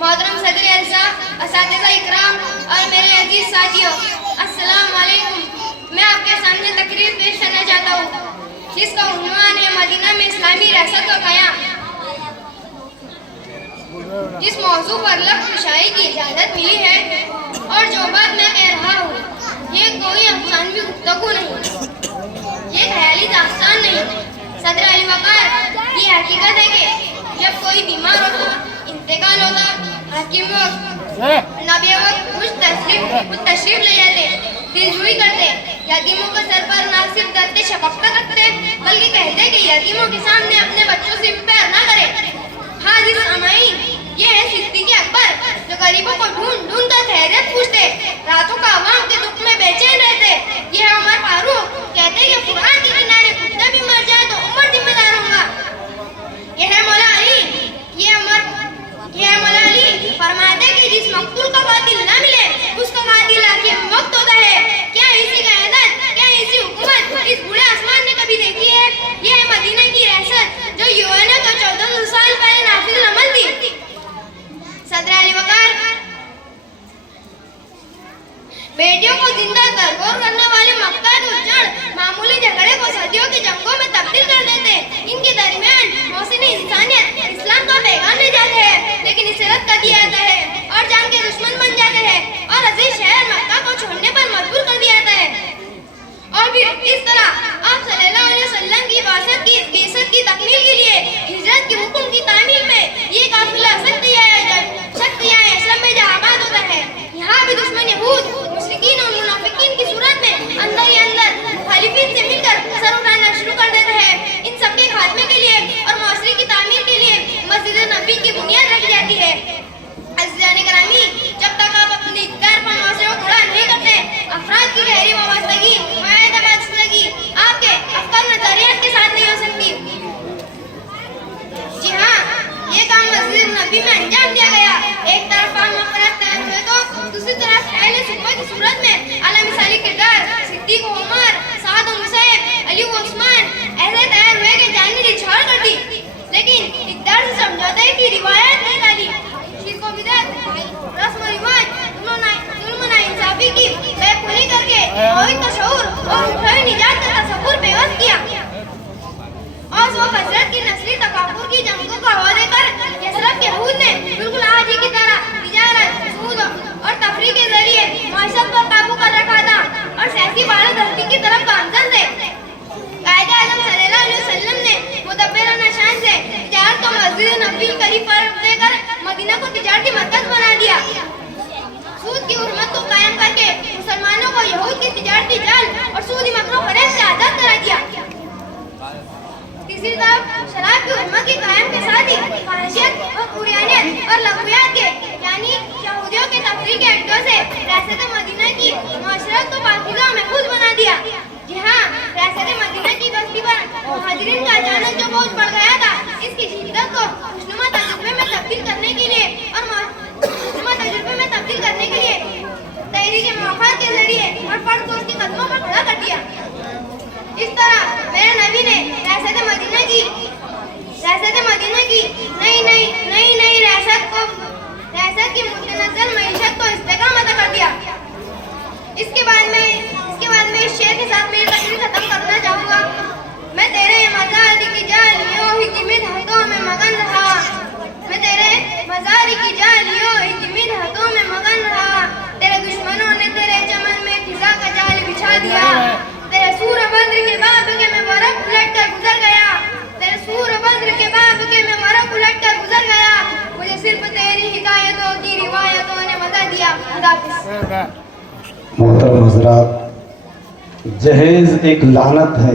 मोहतरम सदर अल्सा, असातिज़ा इकराम और मेरे अजीज साथियों, अस्सलाम वालेकुम। मैं आपके सामने तकरीर पेश करना चाहता हूँ जिसका उन्वान है मदीना में इस्लामी रियासत का क़याम। जिस मौजू पर लफ्ज़-ए-शायरी की इजाज़त मिली है और जो बात मैं कह रहा हूँ, ये कोई अफसानवी गुफ्तगू नहीं, ये ख्याली दास्तान नहीं। सदर अली वक़ार, ये हकीकत है कि जब कोई बीमार होता, इंतकाल होता, हकीम नबी वक्त कुछ तशरीफ ले जाते, दिलजुई करते, यतीमों के सर पर ना सिर्फ दर्द शफ़क़त रखते बल्कि कहते कि यतीमों के सामने अपने बच्चों से प्यार ना करे। हाज़िर सामाईन, ये है सिद्दीक़ अकबर जो गरीबों को ढूंढ ढूंढ कर खैरियत पूछते, रातों का अवाम के दुख में बेचैन रहते। ये है उमर फारूक, कहते कि कुरान के किनारे कुत्ता भी मर जाए तो उमर जिम्मेदार होगा। ये है मौला अली, ये है मौला अली, फरमाते कि जिस मकतूल का कातिल ना मिले उसका कातिल आखिर वक्त होता है। क्या इसी का इदत, क्या इसी हुकूमत इस बूढ़े आसमान ने कभी देखी है? ये है मदीना की रियासत जो यूएन को 1400 साल पहले नाफिज अमल थी। सदर अली वक़ार बेटियों को जिंदा दरगोर करने वाले मक्का के उज्जड़ मामूली झगड़े को सदियों की जंगों में तब्दील कर देते। इनके दरमियान मौसम इंसानियत इस्लाम का पैगाम ले जाते हैं, लेकिन इसे रद्द कर दिया जाता है और जान के दुश्मन बन जाते हैं और अजीज शहर मक्का को छोड़ने पर मजबूर कर दिया जाता है। और फिर इस तरह आप सल्लल्लाहु अलैहि वसल्लम की बेसत की तकमील के लिए हिजरत के हुक्म की तामील में ये काफिला शक्तियाँ असलम में जहाबाद होता है। यहाँ भी दुश्मन यहूद, मुश्रिकीन और मुनाफिकीन की सूरत में अंदर ही अंदर मुखालिफिन से मिलकर सर उठाना शुरू कर देते हैं। इन सबके खात्मे के लिए और माशरे की तामीर के लिए मस्जिद नबी की बुनियाद रखी जाती है। अज़ीज़ान गिरामी, जब तक आप अपने इक़्तिदार पर माशरे को खड़ा नहीं करते, अफराद की गहरी वाबस्तगी आपके अफकार नज़रियात के साथ नहीं हो सकती। जी हाँ, ये काम मस्जिद नबी में अंजाम दिया गया। एक तरफ हम अफराद तैयार हुए तो दूसरी तरफ अहले सुन्नत की सूरत में आला मिसाली किरदार सिद्दीक़ उमर, साद और मुसैब, अली व उस्मान ऐसे तैयार हुए कि जान ने निछावर कर दी, लेकिन इक़्तिदार से समझौते की रिवायत नहीं डाली। शिर्क व बिदअत, रस्म व रिवाज, जुल्म नाइंसाफी की बेखुदी करके तौहीद का शऊर और उठवी निजात का तसव्वुर बेवस किया। और वो हज़रत की नस्ली तकापुर की जंगों का हवा देकर यसरब के यहूद ने बिल्कुल आज ही की तरह तिजारत, सूद और तफरीक के जरिए माशरत पर काबू कर रखा था और सियासी बारादस्ती की तरफ गामजन थे। कायदे आज़म सल्लल्लाहु अलैहि वसल्लम ने मुदब्बिराना शान से तिजारत को मस्जिद नबी करीब फर्क देकर मदीना को तिजारती मरकज बना दिया। सूद की हुर्मत को कायम करके मुसलमानों को यहूद की तिजारती जाल और सूदी मकरो फरेब से आज़ाद करा दिया। तीसरी तरफ शराब की हुर्मत के कायम के साथ ही फाहिशियत और कुरियानियत और लग़वियत के यानी यहूदियों के तफरीक़ के अड्डों से रियासत मदीना की माशरत को पाकीज़ा और महफूज बना दिया। जी हाँ, रियासत मदीना की बस्ती पर मुहाजिरीन का अचानक जो बोझ बढ़ गया था, इसकी शिद्दत को खुशनुमा तजुर्बे में तब्दील करने के लिए तहरीक मौक़ात के जरिए और फर्द को उसके कदमों पर खड़ा कर दिया। इस तरह मेरे नबी ने रियासत मदीना की नई रियासत की मुतनज़्ज़ल मईशत को इस्तेकाम अता कर दिया। इसके बाद मैं इस शेर के साथ मेरी तकरीर खत्म करना चाहूँगा। मैं तेरे मज़ार की जालियों की मिन्नतों में मगन रहा, मैं तेरे मज़ार की जालियों की मिन्नतों में मगन रहा। तेरे दुश्मनों ने तेरे चमन में खिज़ा का जाल बिछा दिया। तेरे सूर बद्र के बाब के मैं वरक़ उलट कर गुजर गया। तेरे सूर बद्र के बाब के मैं वरक़ उलट कर गुजर गया। मुझे सिर्फ तेरी हिदायतों की रिवायतों ने मज़ा दिया। मोहतरम हज़रात, जहेज़ एक लानत है।